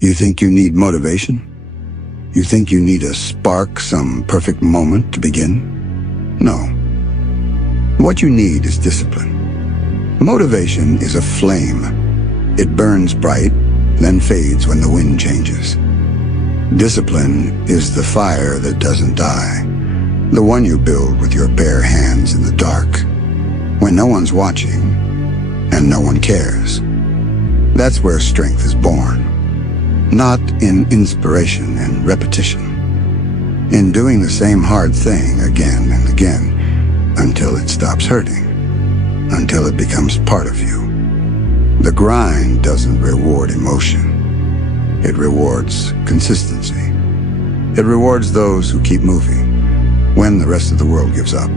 You think you need motivation? You think you need a spark, some perfect moment to begin? No. What you need is discipline. Motivation is a flame. It burns bright, then fades when the wind changes. Discipline is the fire that doesn't die, the one you build with your bare hands in the dark, when no one's watching and no one cares. That's where strength is born. Not in inspiration and repetition. In doing the same hard thing again and again until it stops hurting, until it becomes part of you. The grind doesn't reward emotion. It rewards consistency. It rewards those who keep moving when the rest of the world gives up.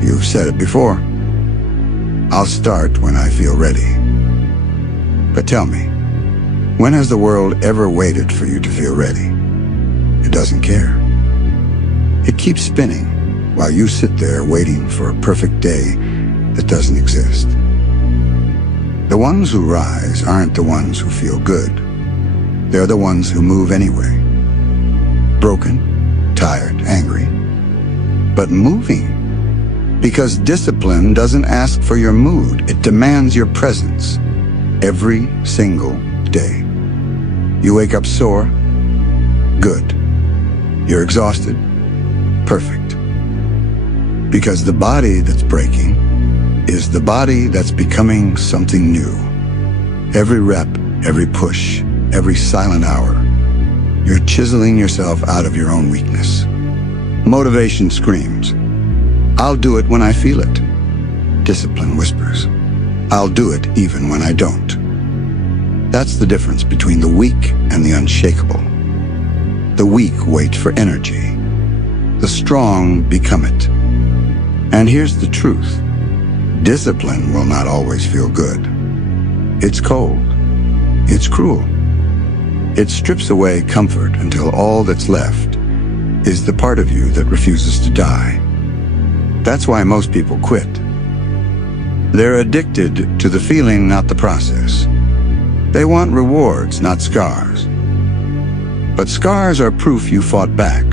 You've said it before. I'll start when I feel ready. But tell me, when has the world ever waited for you to feel ready? It doesn't care. It keeps spinning while you sit there waiting for a perfect day that doesn't exist. The ones who rise aren't the ones who feel good. They're the ones who move anyway. Broken, tired, angry, but moving. Because discipline doesn't ask for your mood. It demands your presence every single day. You wake up sore? Good. You're exhausted? Perfect. Because the body that's breaking is the body that's becoming something new. Every rep, every push, every silent hour, you're chiseling yourself out of your own weakness. Motivation screams, I'll do it when I feel it. Discipline whispers, I'll do it even when I don't. That's the difference between the weak and the unshakable. The weak wait for energy. The strong become it. And here's the truth. Discipline will not always feel good. It's cold. It's cruel. It strips away comfort until all that's left is the part of you that refuses to die. That's why most people quit. They're addicted to the feeling, not the process. They want rewards, not scars. But scars are proof you fought back.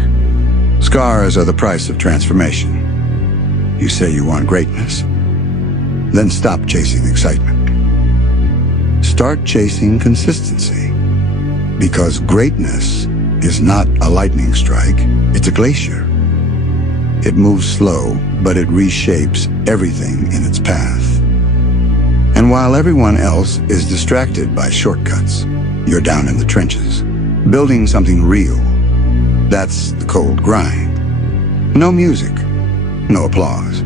Scars are the price of transformation. You say you want greatness? Then stop chasing excitement. Start chasing consistency. Because greatness is not a lightning strike, it's a glacier. It moves slow, but it reshapes everything in its path. And while everyone else is distracted by shortcuts, you're down in the trenches, building something real. That's the cold grind. No music, no applause.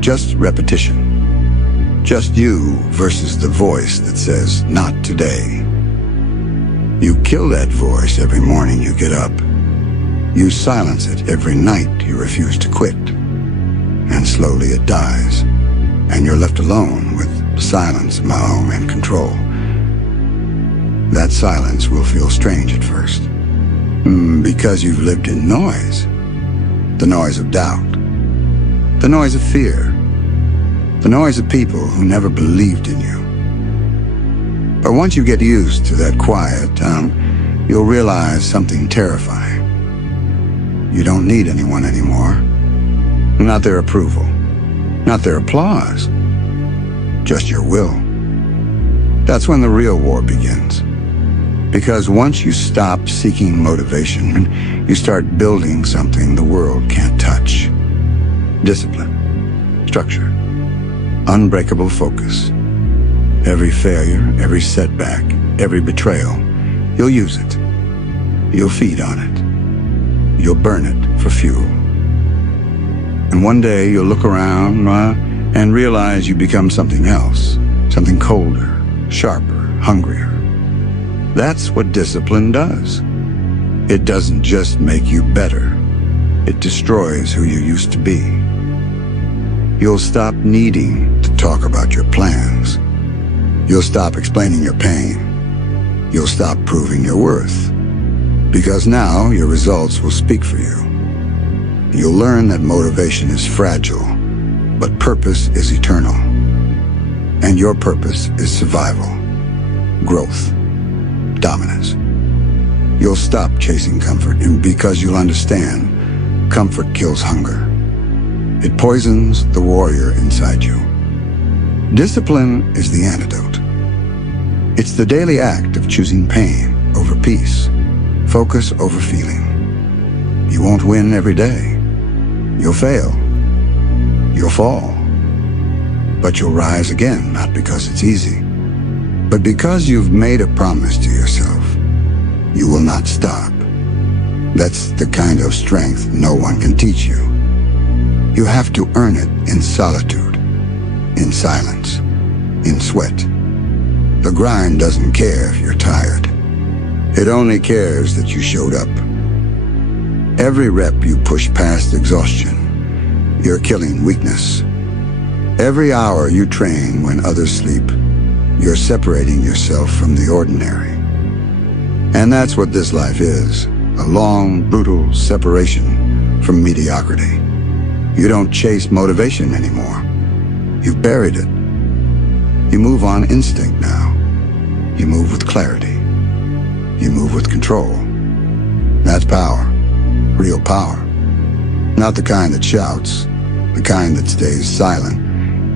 Just repetition. Just you versus the voice that says, not today. You kill that voice every morning you get up. You silence it every night you refuse to quit. And slowly it dies. And you're left alone with silence, Mao, and control. That silence will feel strange at first. Because you've lived in noise. The noise of doubt. The noise of fear. The noise of people who never believed in you. But once you get used to that quiet, you'll realize something terrifying. You don't need anyone anymore. Not their approval. Not their applause. Just your will. That's when the real war begins. Because once you stop seeking motivation, you start building something the world can't touch. Discipline, structure, unbreakable focus. Every failure, every setback, every betrayal, you'll use it. You'll feed on it. You'll burn it for fuel. And one day you'll look around and realize you become something else, something colder, sharper, hungrier. That's what discipline does. It doesn't just make you better. It destroys who you used to be. You'll stop needing to talk about your plans. You'll stop explaining your pain. You'll stop proving your worth. Because now your results will speak for you. You'll learn that motivation is fragile, but purpose is eternal. And your purpose is survival, growth, dominance. You'll stop chasing comfort, and because you'll understand, comfort kills hunger. It poisons the warrior inside you. Discipline is the antidote. It's the daily act of choosing pain over peace, focus over feeling. You won't win every day. You'll fail. You'll fall. But you'll rise again, not because it's easy, but because you've made a promise to yourself. You will not stop. That's the kind of strength no one can teach you. You have to earn it in solitude, in silence, in sweat. The grind doesn't care if you're tired. It only cares that you showed up. Every rep you push past exhaustion, you're killing weakness. Every hour you train when others sleep, you're separating yourself from the ordinary. And that's what this life is, a long, brutal separation from mediocrity. You don't chase motivation anymore. You've buried it. You move on instinct now. You move with clarity. You move with control. That's power, real power. Not the kind that shouts, the kind that stays silent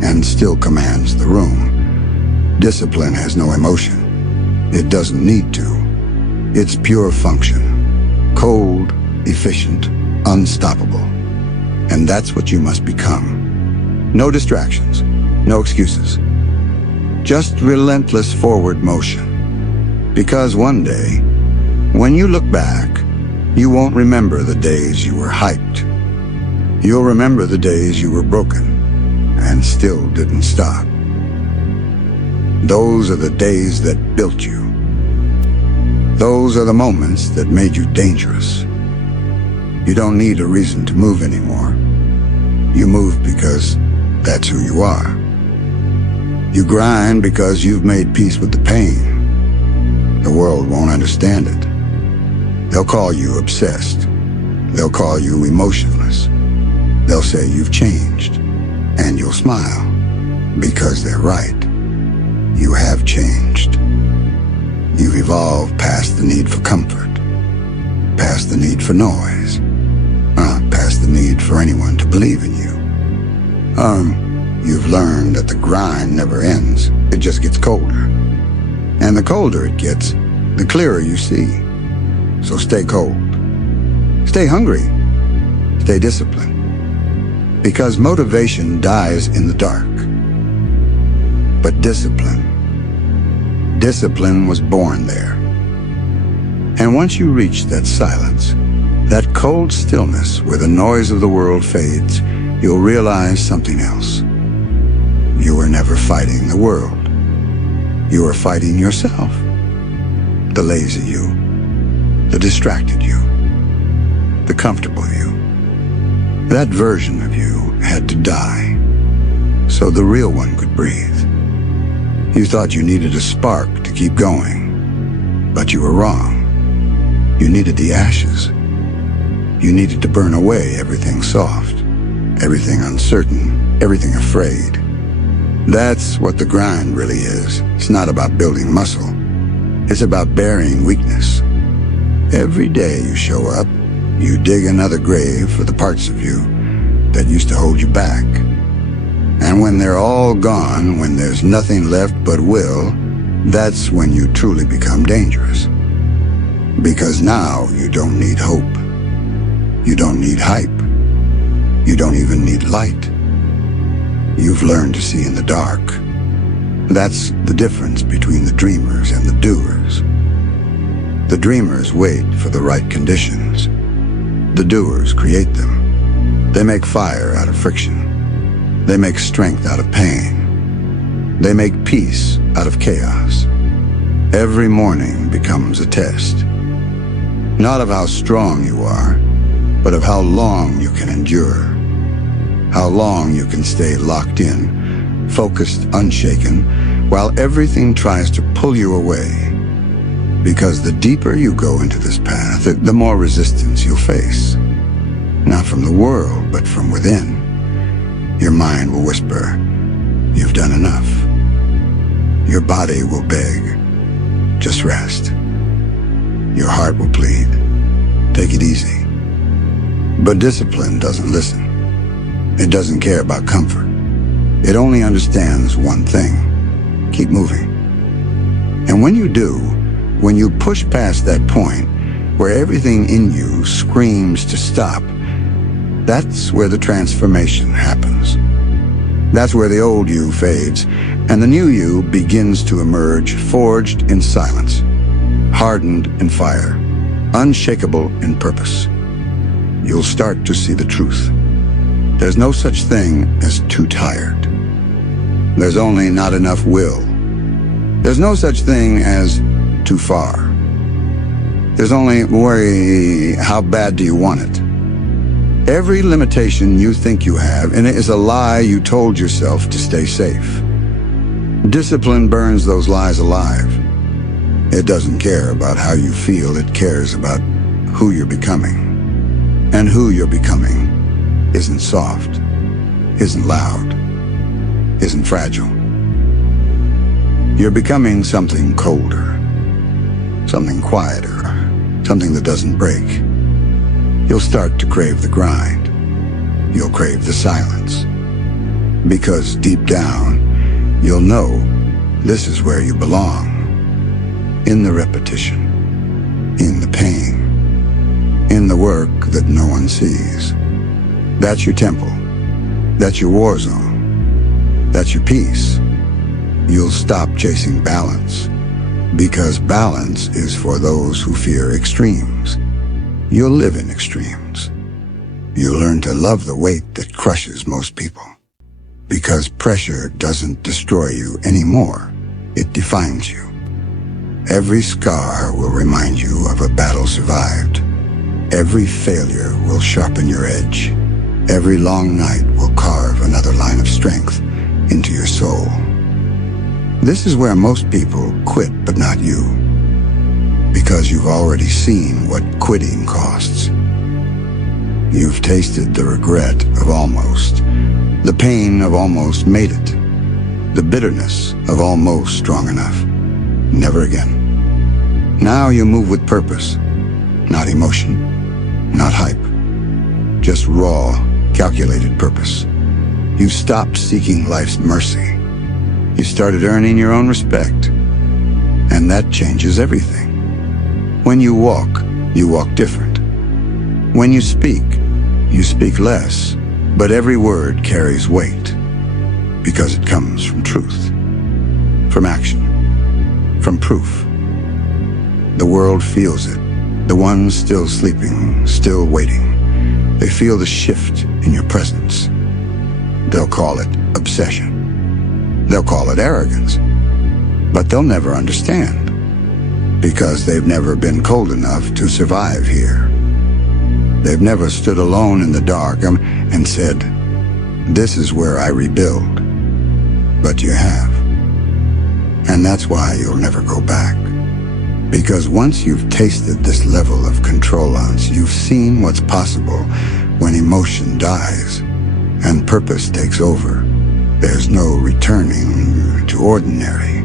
and still commands the room. Discipline has no emotion. It doesn't need to. It's pure function, cold, efficient, unstoppable. And that's what you must become. No distractions, no excuses. Just relentless forward motion. Because one day, when you look back, you won't remember the days you were hyped. You'll remember the days you were broken and still didn't stop. Those are the days that built you. Those are the moments that made you dangerous. You don't need a reason to move anymore. You move because that's who you are. You grind because you've made peace with the pain. The world won't understand it. They'll call you obsessed. They'll call you emotionless. They'll say you've changed. And you'll smile because they're right. You have changed. You've evolved past the need for comfort, past the need for noise, past the need for anyone to believe in you. You've learned that the grind never ends. It just gets colder. And the colder it gets, the clearer you see. So stay cold. Stay hungry. Stay disciplined. Because motivation dies in the dark. But discipline was born there. And once you reach that silence, that cold stillness where the noise of the world fades, you'll realize something else. You were never fighting the world. You were fighting yourself. The lazy you, the distracted you, the comfortable you. That version of you had to die so the real one could breathe. You thought you needed a spark to keep going, but you were wrong. You needed the ashes. You needed to burn away everything soft, everything uncertain, everything afraid. That's what the grind really is. It's not about building muscle. It's about burying weakness. Every day you show up, you dig another grave for the parts of you that used to hold you back. And when they're all gone, when there's nothing left but will, that's when you truly become dangerous. Because now you don't need hope. You don't need hype. You don't even need light. You've learned to see in the dark. That's the difference between the dreamers and the doers. The dreamers wait for the right conditions. The doers create them. They make fire out of friction. They make strength out of pain. They make peace out of chaos. Every morning becomes a test. Not of how strong you are, but of how long you can endure. How long you can stay locked in, focused, unshaken, while everything tries to pull you away. Because the deeper you go into this path, the more resistance you'll face. Not from the world, but from within. Your mind will whisper, "You've done enough." Your body will beg, "Just rest." Your heart will plead. Take it easy. But discipline doesn't listen. It doesn't care about comfort. It only understands one thing: keep moving. And when you do, when you push past that point where everything in you screams to stop, that's where the transformation happens. That's where the old you fades, and the new you begins to emerge, forged in silence, hardened in fire, unshakable in purpose. You'll start to see the truth. There's no such thing as too tired. There's only not enough will. There's no such thing as too far. There's only worry, how bad do you want it? Every limitation you think you have, and it is a lie you told yourself to stay safe. Discipline burns those lies alive. It doesn't care about how you feel, it cares about who you're becoming. And who you're becoming isn't soft, isn't loud, isn't fragile. You're becoming something colder, something quieter, something that doesn't break. You'll start to crave the grind. You'll crave the silence. Because deep down, you'll know this is where you belong. In the repetition, in the pain, in the work that no one sees. That's your temple. That's your war zone. That's your peace. You'll stop chasing balance, because balance is for those who fear extremes. You'll live in extremes. You'll learn to love the weight that crushes most people, because pressure doesn't destroy you anymore. It defines you. Every scar will remind you of a battle survived. Every failure will sharpen your edge. Every long night will carve another line of strength into your soul. This is where most people quit, but not you. Because you've already seen what quitting costs. You've tasted the regret of almost, the pain of almost made it, the bitterness of almost strong enough. Never again. Now you move with purpose, not emotion, not hype, just raw, calculated purpose. You stopped seeking life's mercy. You started earning your own respect, and that changes everything. When you walk different. When you speak less, but every word carries weight, because it comes from truth, from action, from proof. The world feels it. The ones still sleeping, still waiting. They feel the shift in your presence. They'll call it obsession. They'll call it arrogance. But they'll never understand, because they've never been cold enough to survive here. They've never stood alone in the dark and said, "This is where I rebuild." But you have. And that's why you'll never go back. Because once you've tasted this level of controlance, you've seen what's possible when emotion dies and purpose takes over. There's no returning to ordinary.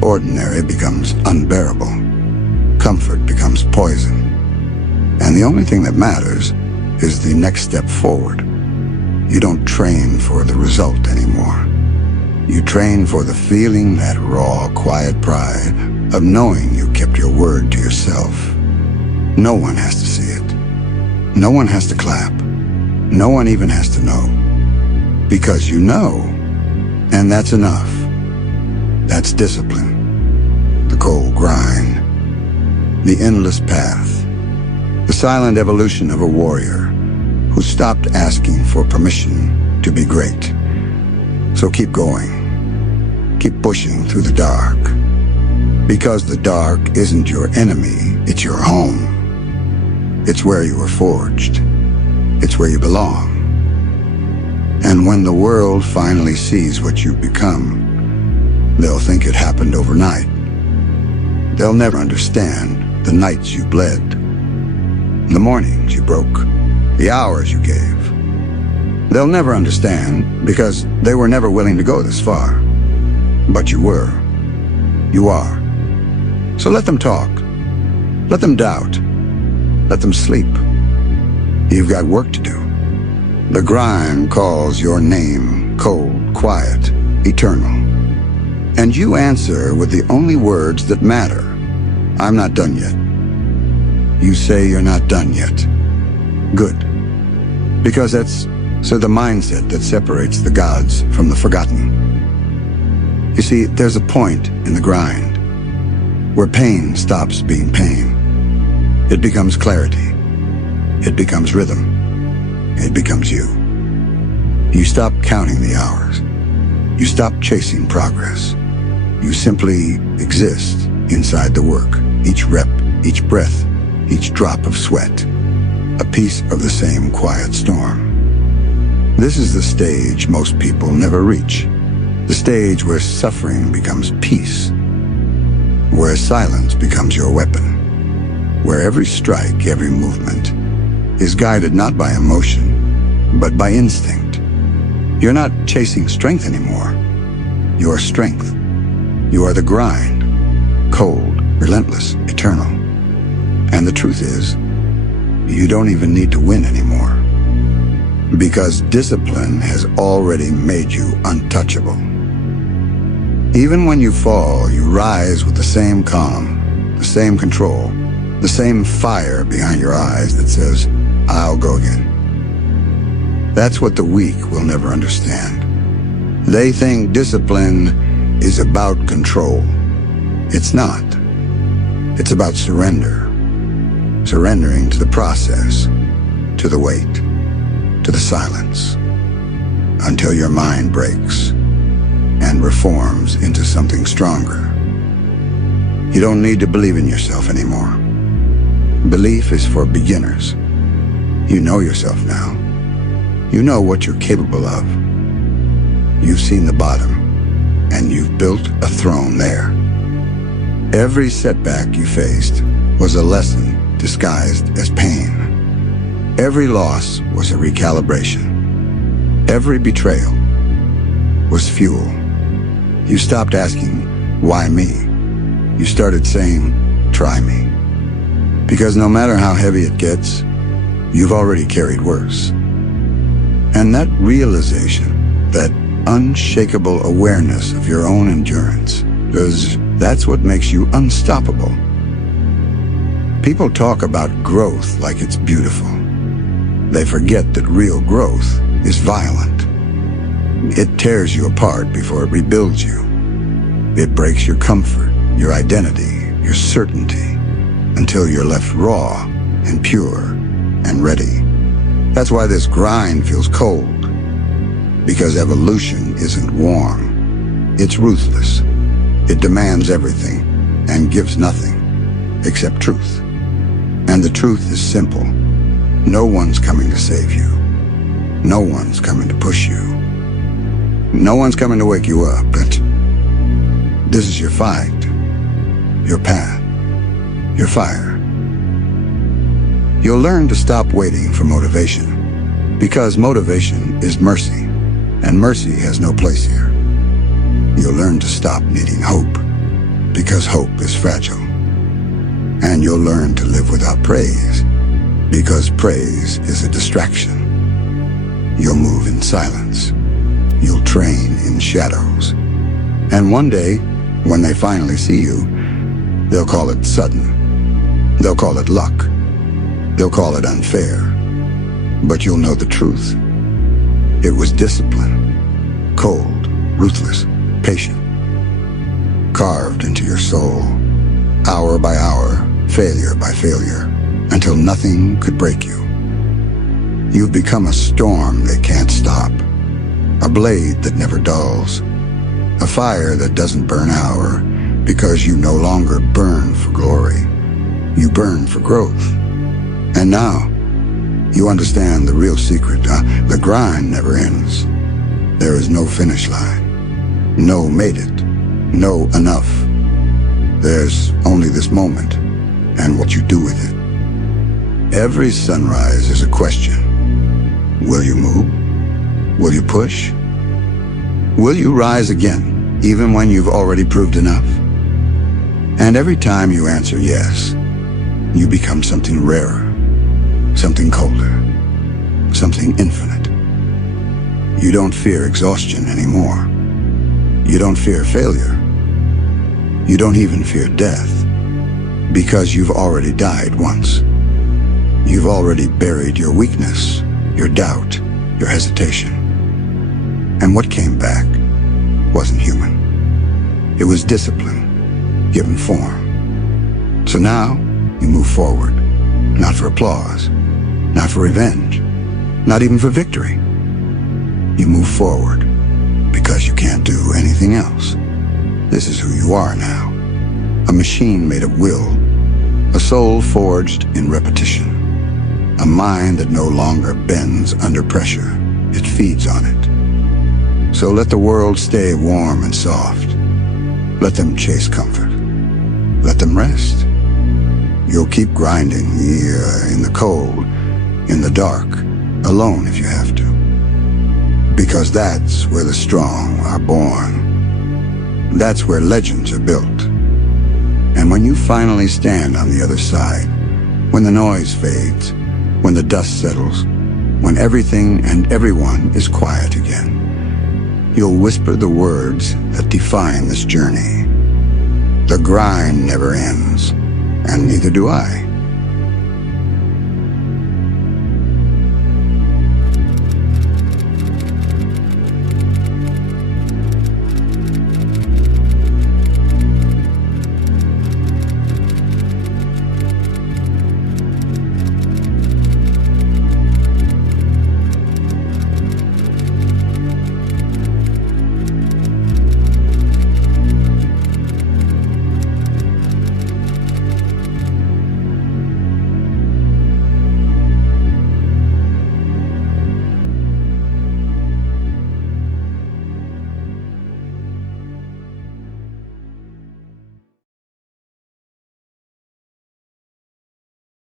Ordinary becomes unbearable. Comfort becomes poison. And the only thing that matters is the next step forward. You don't train for the result anymore. You train for the feeling, that raw, quiet pride of knowing you kept your word to yourself. No one has to see it. No one has to clap. No one even has to know. Because you know, and that's enough. That's discipline. The cold grind. The endless path. The silent evolution of a warrior who stopped asking for permission to be great. So keep going. Keep pushing through the dark. Because the dark isn't your enemy, it's your home. It's where you were forged. It's where you belong. And when the world finally sees what you've become, they'll think it happened overnight. They'll never understand the nights you bled, the mornings you broke, the hours you gave. They'll never understand because they were never willing to go this far. But you were. You are. So let them talk. Let them doubt. Let them sleep. You've got work to do. The grind calls your name, cold, quiet, eternal. And you answer with the only words that matter. I'm not done yet. You say you're not done yet. Good. Because that's the mindset that separates the gods from the forgotten. You see, there's a point in the grind where pain stops being pain. It becomes clarity. It becomes rhythm. It becomes you. You stop counting the hours. You stop chasing progress. You simply exist inside the work. Each rep, each breath, each drop of sweat, a piece of the same quiet storm. This is the stage most people never reach. The stage where suffering becomes peace. Where silence becomes your weapon. Where every strike, every movement is guided not by emotion, but by instinct. You're not chasing strength anymore. You are strength. You are the grind. Cold, relentless, eternal. And the truth is, you don't even need to win anymore. Because discipline has already made you untouchable. Even when you fall, you rise with the same calm, the same control, the same fire behind your eyes that says, I'll go again. That's what the weak will never understand. They think discipline is about control. It's not. It's about surrender. Surrendering to the process, to the weight, to the silence, until your mind breaks and reforms into something stronger. You don't need to believe in yourself anymore. Belief is for beginners. You know yourself now. You know what you're capable of. You've seen the bottom, and you've built a throne there. Every setback you faced was a lesson disguised as pain. Every loss was a recalibration. Every betrayal was fuel. You stopped asking, why me? You started saying, try me. Because no matter how heavy it gets, you've already carried worse. And that realization, that unshakable awareness of your own endurance, that's what makes you unstoppable. People talk about growth like it's beautiful. They forget that real growth is violent. It tears you apart before it rebuilds you. It breaks your comfort, your identity, your certainty, until you're left raw and pure and ready. That's why this grind feels cold, because evolution isn't warm. It's ruthless. It demands everything and gives nothing except truth. And the truth is simple. No one's coming to save you. No one's coming to push you. No one's coming to wake you up. But this is your fight, your path, your fire. You'll learn to stop waiting for motivation, because motivation is mercy, and mercy has no place here. You'll learn to stop needing hope, because hope is fragile. And you'll learn to live without praise, because praise is a distraction. You'll move in silence. You'll train in shadows. And one day, when they finally see you, they'll call it sudden. They'll call it luck. They'll call it unfair. But you'll know the truth. It was discipline. Cold, ruthless, patient. Carved into your soul. Hour by hour, failure by failure, until nothing could break you. You've become a storm they can't stop. A blade that never dulls. A fire that doesn't burn out, because you no longer burn for glory. You burn for growth. And now, you understand the real secret. The grind never ends. There is no finish line. No made it. No enough. There's only this moment, and what you do with it. Every sunrise is a question. Will you move? Will you push? Will you rise again, even when you've already proved enough? And every time you answer yes, you become something rarer, something colder, something infinite. You don't fear exhaustion anymore. You don't fear failure. You don't even fear death, because you've already died once. You've already buried your weakness, your doubt, your hesitation. And what came back wasn't human. It was discipline, given form. So now, you move forward, not for applause, not for revenge, not even for victory. You move forward because you can't do anything else. This is who you are now. A machine made of will, a soul forged in repetition, a mind that no longer bends under pressure. It feeds on it. So let the world stay warm and soft. Let them chase comfort. Let them rest. You'll keep grinding in the cold, in the dark, alone if you have to. Because that's where the strong are born. That's where legends are built. And when you finally stand on the other side, when the noise fades, when the dust settles, when everything and everyone is quiet again, you'll whisper the words that define this journey. The grind never ends, and neither do I.